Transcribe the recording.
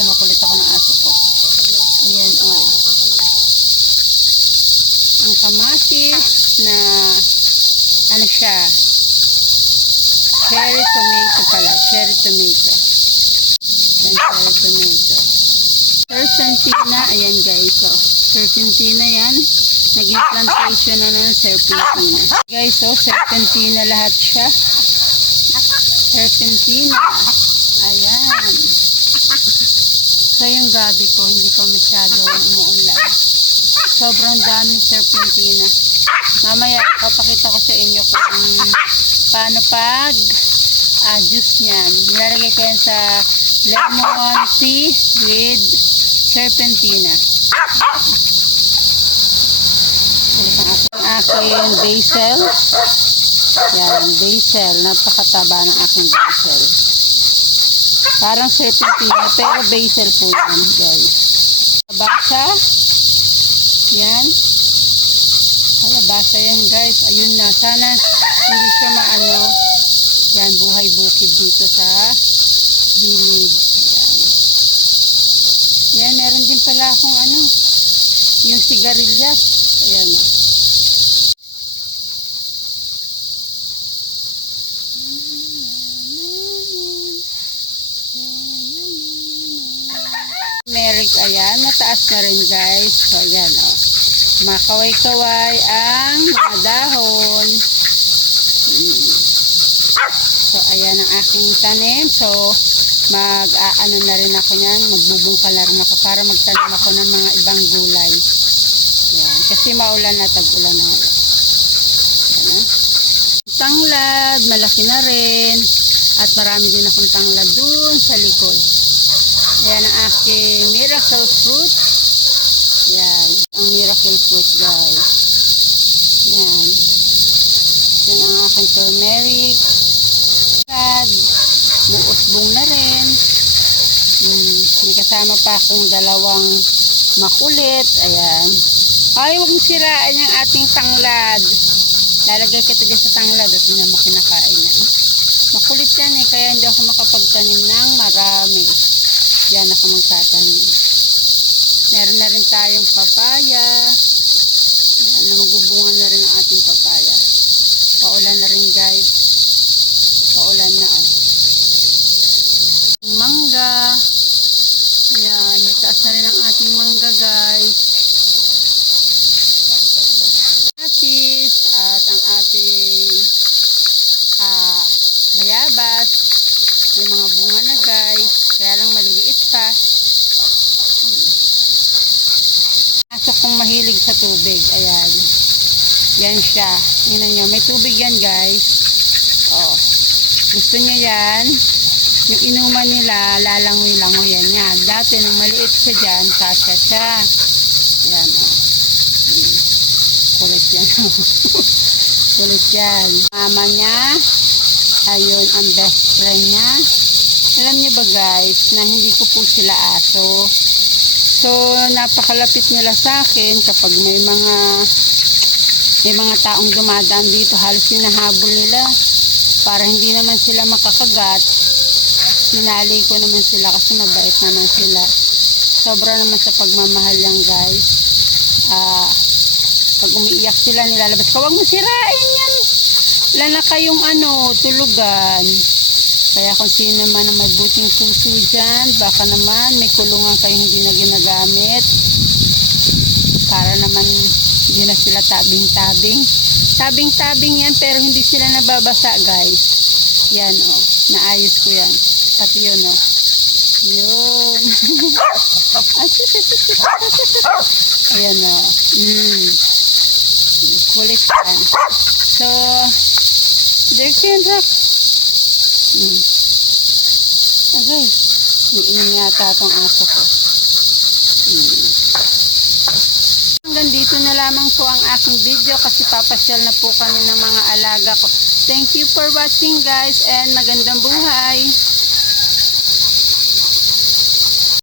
makulit ako ng aso ko. Ayan, oh. Ang kamatis na, ano siya, cherry tomato pala, cherry tomato. Ayan, cherry tomato. Serpentina, ayan guys, oh. Serpentina yan. Naging plantation na ng serpentina. Guys, oh, serpentina lahat siya. Serpentina. Ayan. Yung gabi ko, hindi ko masyado umuunlad. Sobrang daming serpentina. Mamaya, papakita ko sa inyo kung paano pag ah, juice niyan. Nilalagay ko yan sa lemon tea with serpentina. Ang aking basil. Yan, basil. Napakataba ng aking basil. Parang serpentina, pero basil po yan, guys. Kalabasa. Yan. Kalabasa yan, guys. Ayun na. Sana hindi siya maano. Yan, buhay bukid dito sa village. Yan. Yan, meron din pala akong ano, yung sigarilyas. Ayan. oh. Merrick, ayan. Mataas na rin, guys. So, ayan, oh. Makaway-kaway ang mga dahon. So, ayan ang aking tanim. So, mag-aano na rin ako niyan. Magbubungkal na ako para magtanim ako ng mga ibang gulay. Yan. Kasi maulan na, tag-ulan na ngayon. Ah. Tanglad, malaki na rin. At marami din akong tanglad dun sa likod. Ayan ang aking miracle fruit. Yan. Ang miracle fruit, guys. Yan. Yan ang aking turmeric. Sad. Buosbong na rin. Hmm. May kasama pa akong dalawang makulit. Ayan. Ay, huwag siraan yung ating tanglad. Lalagay kita dyan sa tanglad at hindi mo kinakain na. Makulit yan eh, kaya hindi ako makapagtanim ng marami. Yan ako magtatanim. Meron na rin tayong papaya. Yan, na magbubunga na rin ang ating papaya. Paulan na rin guys. Paulan na oh. Mangga. Yan, taas na rin ang ating mangga guys. Atis at ang ating ah, bayabas. May mga bunga na guys. Kaya lang maliliit pa. Hmm. Asok kong mahilig sa tubig. Ayan. Yan siya. Tingnan nyo. May tubig yan guys. Oh. Gusto niya yan. Yung inuman nila, lalangoy-langoy yan yan. Dati nung maliit siya dyan, kasya siya. Ayan o. Oh. Hmm. Kulit yan. Kulit yan. Mama niya, ayun ang best friend niya. Alam niyo ba guys, na hindi ko po sila aso. So, napakalapit nila sa akin kapag may mga may mga taong dumadaan dito, halos hinahabol nila para hindi naman sila makakagat. Minali ko naman sila kasi mabait naman sila. Sobra naman sa pagmamahal yan guys. Ah, pag umiiyak sila, nilalabas ko, huwag mo sirain yan. Wala na kayong ano, tulugan. Kaya kung sino man ang may buting puso dyan, baka naman may kulungan kayo hindi na ginagamit. Hindi na sila tabing-tabing. Tabing-tabing yan pero hindi sila nababasa guys. Yan o, oh, naayos ko yan. Pati yun o. Oh. Yun. Ayan o. Oh. Mm. Kulit yan. So, dirty and rock. Hmm. Agay. Iinom yata itong aso ko. Hmm. Hanggang dito na lamang po ang aking video kasi papasyal na po kami ng mga alaga ko. Thank you for watching guys and magandang buhay.